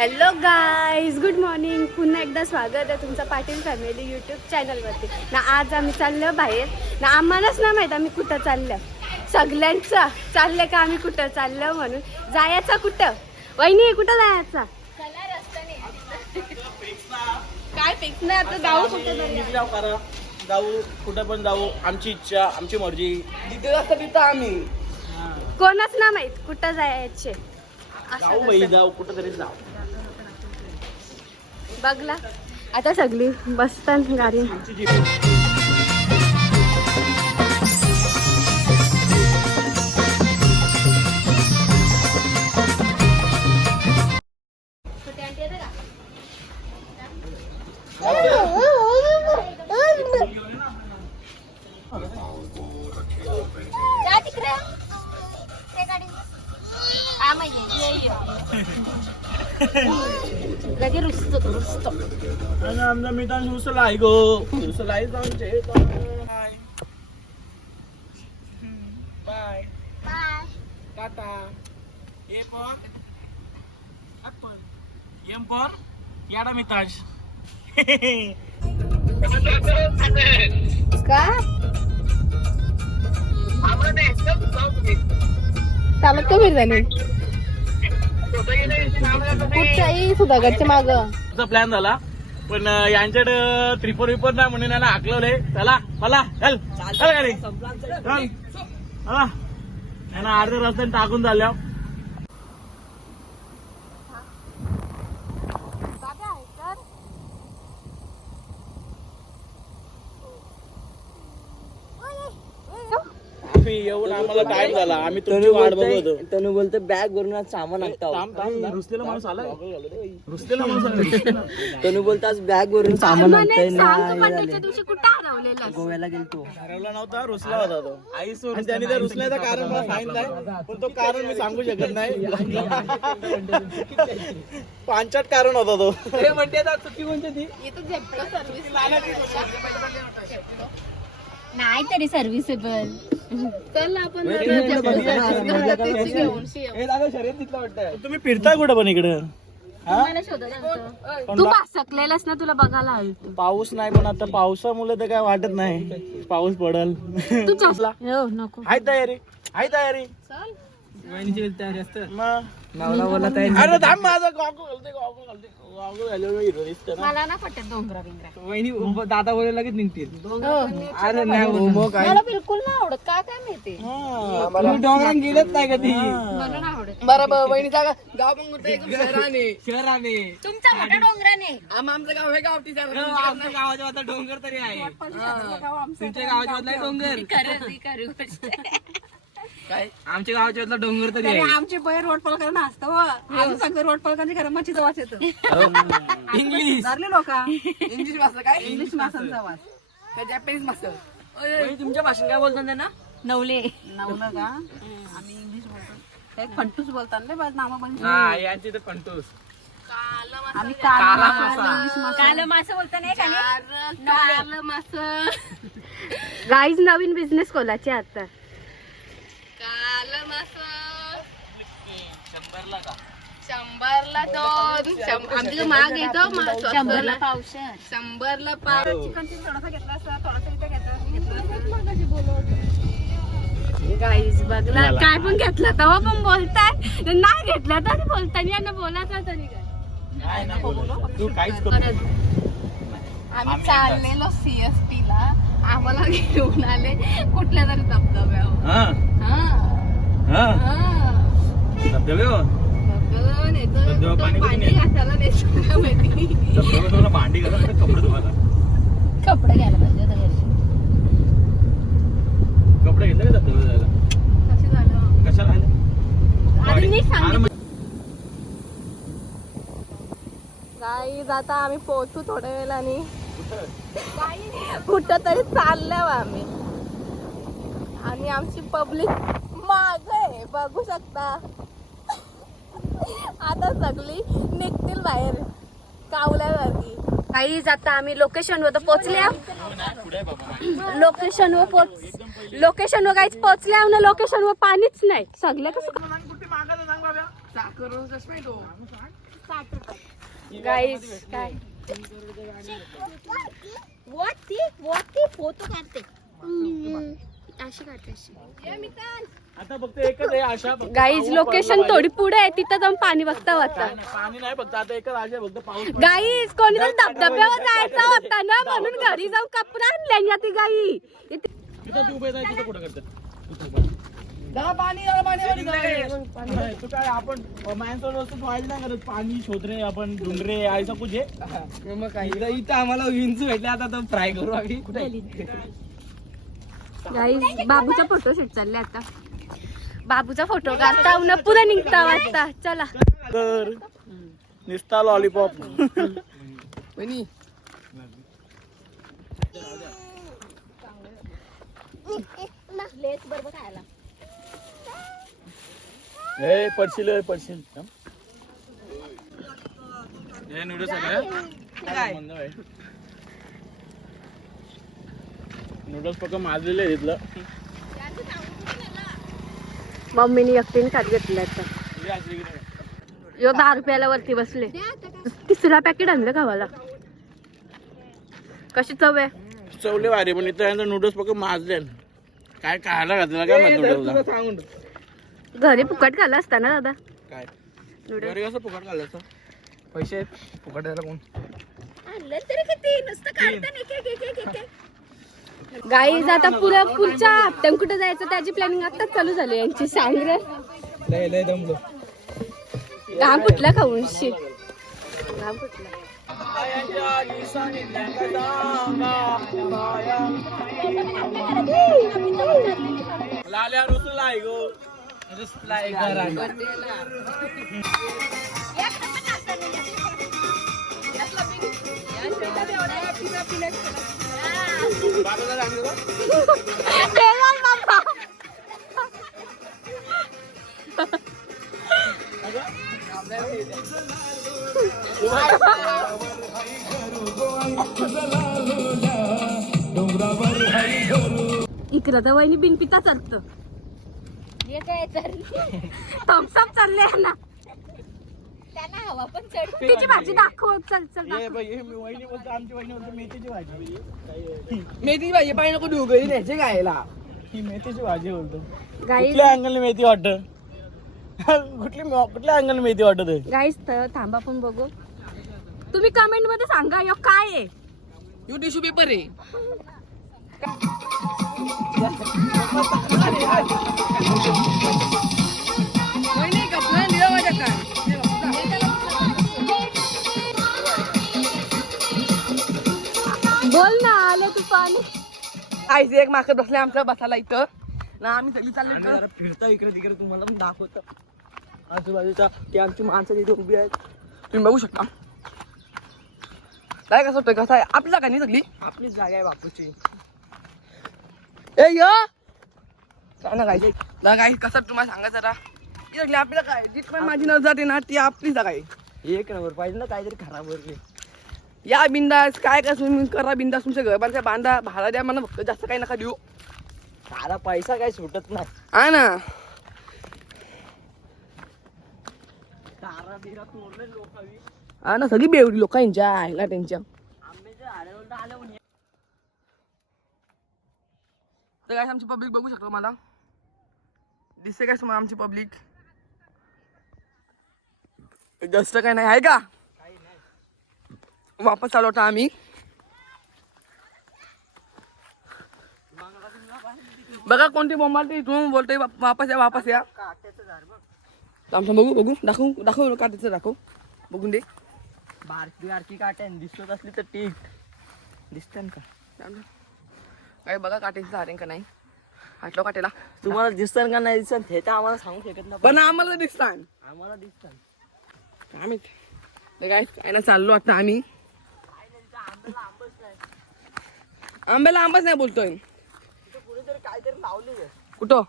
Hello guys good morning पुन्हा एकदा स्वागत आहे तुमचं पाटील फॅमिली यूट्यूब चॅनलवरती ना आज आम्ही चाललो बाहेर. ना आम्हालाच ना माहीत आम्ही कुठं चाललं. सगळ्यांचं चाललं का आम्ही कुठं चाललं म्हणून. जायचं कुठं? वहिनी कुठं जायचा? काय आता जाऊ कुठं जाऊ कुठे पण जाऊ आमची इच्छा आमची मर्जी. जिथे जास्त तिथं आम्ही. कोणाच ना माहीत कुठं जायचे. जाऊ बाई. जाऊ कुठं तरी जाऊ. बघला. आता सगळी बसतात गाडी. लगे रुसतो तो, रुसतो आणि आमचा मित्रांन रुसला आहे गो रुसला आहे आमचे बाय बाय टाटा ए पण ऍपल एम पण याडा मिताज का चालत का फिरतानी कुठच्याही सुधागडच्या माग. प्लॅन झाला. पण यांच्याकडे त्रिपोर विपर नाही म्हणून यांना हाकलवले चला मला चल. चल गाडी. चला. यांना अर्ध्या रस्त्याने टाकून झाल्या येऊन आम्हाला टाइम झाला. आम्ही तुमची वाट बघत होतो. तनु बोलतो बॅग वरून आज सामान आणता थांब रुसलेला माणूस आला रुसलेला माणूस आला तनु बोलतो आज बॅग वरून सामान आणताय हरवलेला गोव्याला गेलतो. हरवला नव्हता रुसला होता तो. आणि त्याने त्या रुसल्याचं कारण मला सांगितलंय पण तो कारण मी सांगू शकत नाही. पांचाट कारण होता तो. नाही तरी सर्व्हिसेबल चल आपण घेऊन तुम्ही फिरताय कुठं पण इकडे? तू सकलेलास ना तुला बघायला पाऊस नाही पण आता पावसामुळे तर काय वाटत नाही. पाऊस पडल. तू चल हो नको. हाय तयारी हाय तयारी मग? अरे थांब माझा गॉगल घालते गॉगल घालते गॉगल घालून हिरो दिसतं ना. मला ना पटत डोंगरा बिंगरा. वहिनी दादा बोलायला लगेच निघतील. अरे मला बिलकुल नाही आवडत. का काय माहिती? तुम्ही डोंगरात गेलेच नाही कधी. मला नाही आवडत. बरोबर वहिनी जागा गाव पण कुठे? शहराने. शहराने. तुमच्या मोठ्या डोंगराने. आमचं गाव हे गावठी आमच्या गावाच्या आता डोंगर तरी आहे. तुमच्या गावाच्या मधला डोंगर. खरं गोष्ट काय? आमच्या गावाच्या मधला डोंगर तरी आहे. आमचे बैल रोड पलकर असतं हो. आम्ही सगळं रोड पलकांची खरं मच्छीचा वास येतो. इंग्लिश धरले लोक. इंग्लिश भाषा काय? इंग्लिश मासांचा वास काय जॅपनीज भाषा? तुमच्या भाषेत काय बोलतात त्यांना? नवले. नवलं का? आम्ही इंग्लिश बोलतो. एक फंटूस बोलतात ना बस नामं पण हा यांची तर पंटूस आम्ही काला इंग्लिश मासा. काल मास बोलता नाही काल मास. गाईज नवीन बिझनेस खोलाचे आता काल मास शंभरला दोन. शं- माग येतो शंभरला पावशे शंभरला पाव चिकनची थोडासा घेतला असता थोडासा इथे घेतला गाईज बघला. काय पण घेतला तेव्हा पण बोलतात नाही घेतला तरी बोलतात यांना बोलायचं तरी काय? काय ना बोलू तू काहीच करू नको. आम्ही चाललेलो सीएसटी ला. आम्हाला घेऊन आले. कुठल्या तरी धबधब्यावर. हा. हा, हा. हा. धबधबे हो. बघ, नेतो. पाणी? घासायला नेतो माहिती? धबधबे तुम्हाला भांडी तर कपडे धुवायला कपडे घ्यायला पाहिजे होते घरी. कपडे घेतले का धबधबे जायला कसं झालं? कशाला आले आधी नीट सांगितलं. आणि गाईज आता आम्ही पोहोचू थोड्या वेळाने कुठं तरी चाललो आम्ही आणि आमची पब्लिक माग आहे बघू शकता आता सगळी निघतील बाहेर कावल्यावरती. काहीच आता आम्ही लोकेशन वर पोहोचल्या लोकेशन वर पोच लोकेशन वर काहीच पोहोचल्या ना लोकेशन वर पाणीच नाही. सगळं कसं गाईस काय? अशी काढते? आता फक्त एकच आहे आशा फक्त गाईज पाऊस लोकेशन पडला थोडी पुढे आहे तिथं जाऊन पाणी बघता होता पाहिजे. पाणी नाही फक्त आता एकच आशा आहे, फक्त पाऊस पडला. गाईज कोणीतरी धबधब्यावर जायचं होता ना म्हणून घरी जाऊ कपडा आणल्या ती गाई. इथे- तिथं तू उभे तिथं कुठं करतात पाणी पाणी नाही, तू काय आपण माणसावर वस्तू व्हायला नाही करत. पाणी शोधरे आपण ढुंडरे ऐसा कुछ आहे मग काय इथं इथं आम्हाला विंचू भेटले आता तर फ्राय करू आम्ही. कुठे? गाईज बाबूचा फोटो शूट चालले आता. बाबूचा फोटो काढता उन्हा पुरा निघता वाटता. चला. तर निस्ता लॉलीपॉप वहिनी. हे पडशील पडशील. हे नूडल्स आहे का? काय? मंद आहे. नूडल्स फक्त माजलेले आहे इथलं. मम्मीने एकटीने खात घेतलं आता हे असली की नाही. यो दहा रुपयाला वरती बसले. तिसरा पॅकेट आणलं गावाला. कशी चव आहे? चवले वारे पण इथं यांचं नूडल्स फक्त माजले काय खायला घातलं काय माहिती नूडल्सला? सांगून घरी फुकट खाल्ला असता ना दादा? काय? नूडल्स. घरी कसं फुकट घालायचं पैसे आहेत फुकट द्यायला कोण? गाईज आता पुढे पुढच्या हप्त्यात कुठे जायचं त्याची प्लॅनिंग आताच चालू झाली यांची. सांग रे लय लय दमलो घाम फुटला खाऊन शी घाम फुटला लाल्या रुसला आहे गो इकडं तर वहिनी बिन पिता चालत थम्सअप चालले ना. तिची भाजी दाखव चल चल ये बाई, हे मी वहिनी बोलतो आमची वहिनी बोलतो मेथीची भाजी. मेथी भाजी पाहिजे नको देऊ घरी न्यायचे गायला. ही मेथीची भाजी बोलतो. गाईज कुठल्या अँगलने मेथी वाटत? कुठली कुठल्या अँगलने मेथी वाटत? आहे गाईज थांबा पण बघू. तुम्ही कमेंटमध्ये सांगा यो काय आहे? यू टिश्यू पेपर आहे. आईचे एक माकड बसले आमच्या बसायला इथं. ना आम्ही सगळी चाललो इथं. फिरता इकडे तिकडे तुम्हाला पण दाखवतो. आजूबाजूचा ते आमची माणसं तिथे उभी आहेत. तुम्ही बघू शकता. काय कसं वाटतं कसं आहे? आपली जागा नाही सगळी? आपलीच जागा आहे बापूची. ए य! काय ना काय ना काय कसं तुम्हाला सांगा जरा. सगळी आपल्याला काय जिथपर्यंत माझी नजर जाते ना ती आपली जागा आहे. एक नंबर. पाहिजे ना काहीतरी खराब वगैरे या बिंदास काय काय तुम्ही करा बिंदास तुमच्या घरबांच्या बांधा भाडा द्या मला फक्त जास्त काही नका देऊ. सारा पैसा काय सुटत नाही. हा ना. हा ना सगळी बेवडी लोक यांच्या आईला त्यांच्या. तर काय आमची पब्लिक बघू शकतो मला दिसते काय तुम्हाला आमची पब्लिक जास्त काय नाही आहे का? वापस आलो होता आम्ही. बघा कोणती बोंबाल इथून. बोलतोय वाप- वापस या वापस या. आमचं बघू बघू. दाखवू दाखवू काटायचं दाखव. बघून दे. बारकी बारकी काट्यान दिसत असली तर ठीक. दिसते का? काय बघा काटायचं झाले का नाही. हाटलो काटेला. तुम्हाला दिसतं का नाही दिसत? हे तर आम्हाला सांगू शकत नाही. पण आम्हाला दिसतात आम्हाला दिसतं काय माहीत तर काय काय ना चाललो आता आम्ही. आंब्याला आंबाच नाही बोलतोय. कुठं?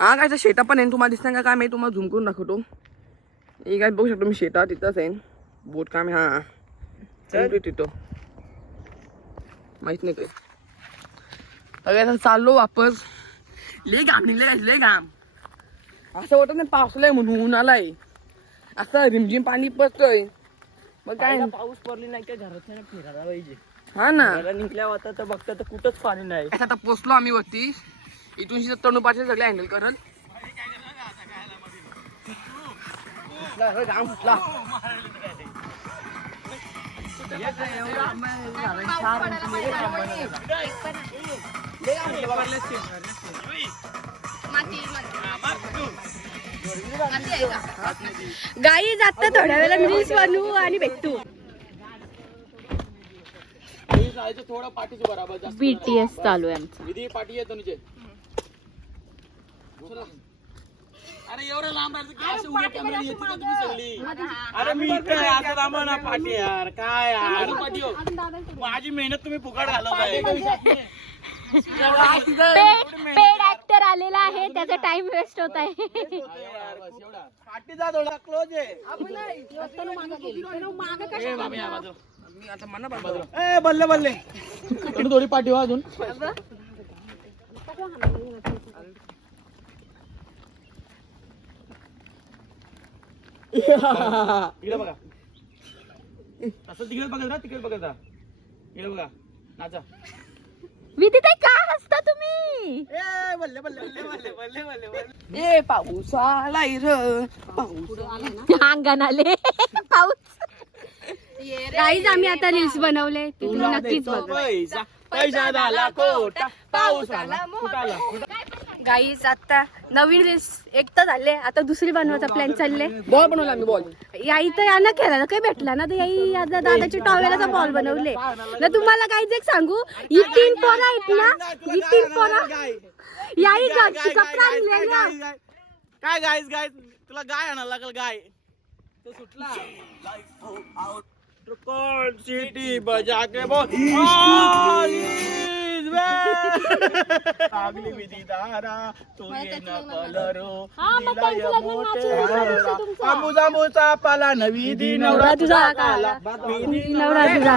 हा काय शेटा पण आहे. तुम्हाला दिसणार का काय मी तुम्हाला झूम करून दाखवतो. हे काय बघू शकतो मी शेता तिथंच आहे. बोट काम आहे. हा तिथं. माहीत नाही काय चाललो वापस. ले घाम निघले ले घाम. असं वाटत नाही पावसाळा आहे म्हणून आलाय असं रिमझिम पाणी पडतोय. मग काय? पाऊस पडली नाही का घरात नाही फिरायला पाहिजे. हा ना. घराला निघल्या होता तर बघता तर कुठंच पाणी नाही. आता आता पोचलो आम्ही वरती. इथून शिजत तणू पाटील सगळे हँडल करल घाम फुटला. गाई जात थोड्या वेळा रील्स बनवू आणि भेटू. थोडं पाठीचे बराबर जास्त बीटीएस चालू आहे आमचं. विधी पाठी येतो निचे. अरे एवढं लांब अरे मी ना पाठी यार. काय यार? पाठी. माझी मेहनत तुम्ही फुकाट घालवताय. ऍक्टर आलेला आहे त्याचा टाइम वेस्ट होत आहे. बल्ले बल्ले. थोडी पाठी हो अजून. इकडे बघा. असं तिकडे बघत ना तिकडे बघत जा. इकडे बघा. नाचा. विधी ताई का हसता तुम्ही? ए पाऊस आलाय र. पाऊस अंगण आले. पाऊस. गाईज आम्ही आता रील्स बनवले. ते तुम्ही नक्कीच बघा. पैसा झाला कोटा. पाऊस आला. गाईज आता नवीन रील्स एक तर झाले. आता दुसरी बनवायचा प्लॅन चालले बॉल बनवला मी बॉल याई तर यांना खेळायला काही भेटला ना? तर याई आता दादाचे टॉवेलाचा बॉल बनवले. ना तुम्हाला काहीच एक सांगू ही तीन पोरं आहेत ना ही तीन पोरं याई घरची कपडा काय गायस गाय तुला गाय आणायला लागल गाय. तो सुटला. सिटी बजा के बोल लागली विधी दारा. तू ये न कलरो. दिलय मोठे आंबू जांबूचा पाला नवी दी नवरा तुझा नवरा तुझा